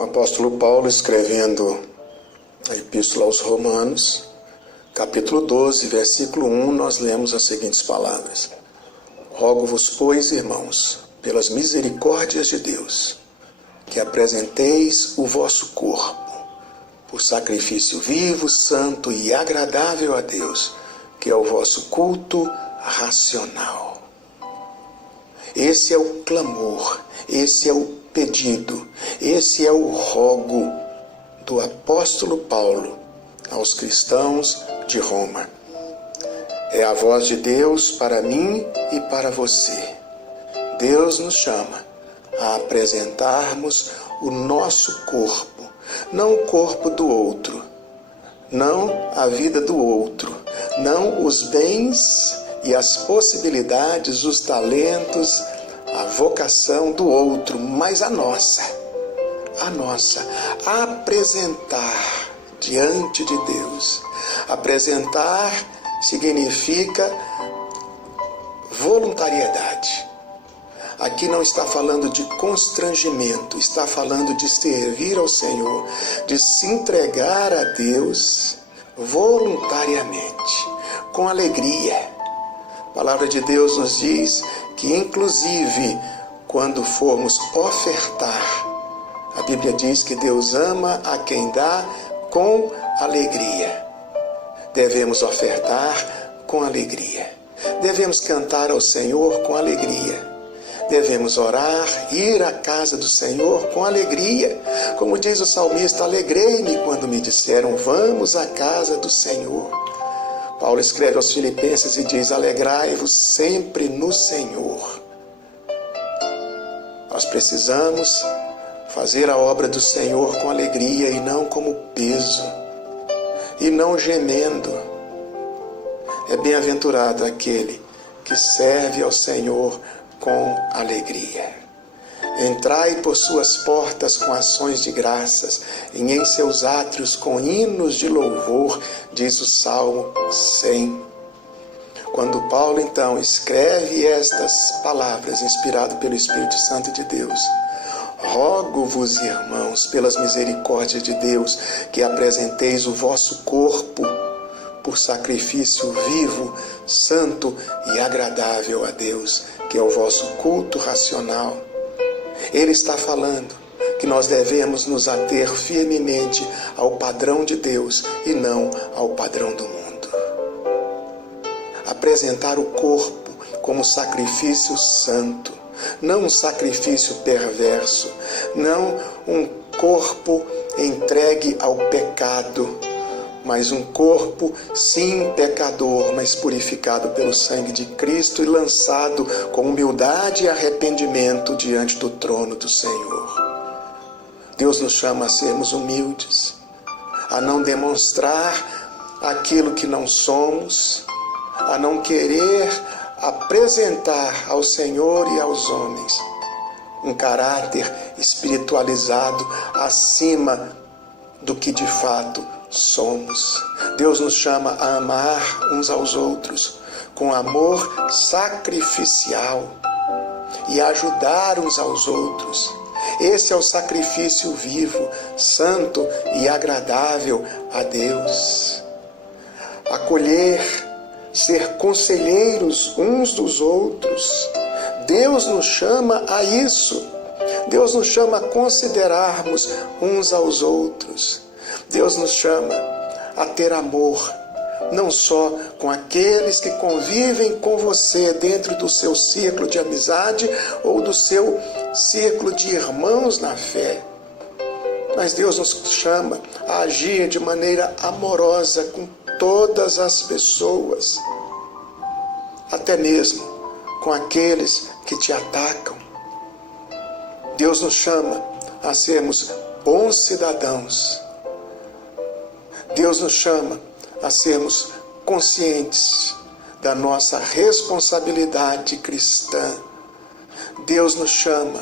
O apóstolo Paulo, escrevendo a Epístola aos Romanos, capítulo 12, versículo 1, nós lemos as seguintes palavras: Rogo-vos, pois, irmãos, pelas misericórdias de Deus, que apresenteis o vosso corpo por sacrifício vivo, santo e agradável a Deus, que é o vosso culto racional. Esse é o clamor, esse é o pedido, esse é o rogo do apóstolo Paulo aos cristãos de Roma. É a voz de Deus para mim e para você. Deus nos chama a apresentarmos o nosso corpo, não o corpo do outro, não a vida do outro, não os bens e as possibilidades, os talentos, a vocação do outro, mas a nossa, apresentar diante de Deus. Apresentar significa voluntariedade. Aqui não está falando de constrangimento, está falando de servir ao Senhor, de se entregar a Deus voluntariamente, com alegria. A palavra de Deus nos diz que, inclusive, quando formos ofertar, a Bíblia diz que Deus ama a quem dá com alegria. Devemos ofertar com alegria. Devemos cantar ao Senhor com alegria. Devemos orar, ir à casa do Senhor com alegria. Como diz o salmista, alegrei-me quando me disseram, vamos à casa do Senhor. Paulo escreve aos Filipenses e diz, alegrai-vos sempre no Senhor. Nós precisamos fazer a obra do Senhor com alegria e não como peso, e não gemendo. É bem-aventurado aquele que serve ao Senhor com alegria. Entrai por suas portas com ações de graças, e em seus átrios com hinos de louvor, diz o Salmo 100. Quando Paulo, então, escreve estas palavras, inspirado pelo Espírito Santo de Deus, rogo-vos, irmãos, pelas misericórdias de Deus, que apresenteis o vosso corpo por sacrifício vivo, santo e agradável a Deus, que é o vosso culto racional. Ele está falando que nós devemos nos ater firmemente ao padrão de Deus e não ao padrão do mundo. Apresentar o corpo como sacrifício santo, não um sacrifício perverso, não um corpo entregue ao pecado, mas um corpo, sim, pecador, mas purificado pelo sangue de Cristo e lançado com humildade e arrependimento diante do trono do Senhor. Deus nos chama a sermos humildes, a não demonstrar aquilo que não somos, a não querer apresentar ao Senhor e aos homens um caráter espiritualizado acima do que de fato somos. Deus nos chama a amar uns aos outros com amor sacrificial e ajudar uns aos outros. Esse é o sacrifício vivo, santo e agradável a Deus. Acolher, ser conselheiros uns dos outros. Deus nos chama a isso. Deus nos chama a considerarmos uns aos outros. Deus nos chama a ter amor, não só com aqueles que convivem com você dentro do seu círculo de amizade ou do seu círculo de irmãos na fé, mas Deus nos chama a agir de maneira amorosa com todas as pessoas, até mesmo com aqueles que te atacam. Deus nos chama a sermos bons cidadãos. Deus nos chama a sermos conscientes da nossa responsabilidade cristã. Deus nos chama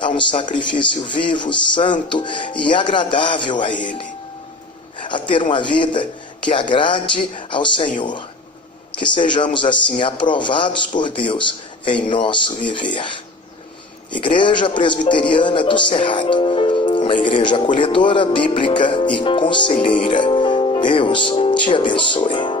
a um sacrifício vivo, santo e agradável a Ele. A ter uma vida que agrade ao Senhor. Que sejamos assim aprovados por Deus em nosso viver. Igreja Presbiteriana do Cerrado, uma igreja igreja acolhedora, bíblica e conselheira. Deus te abençoe.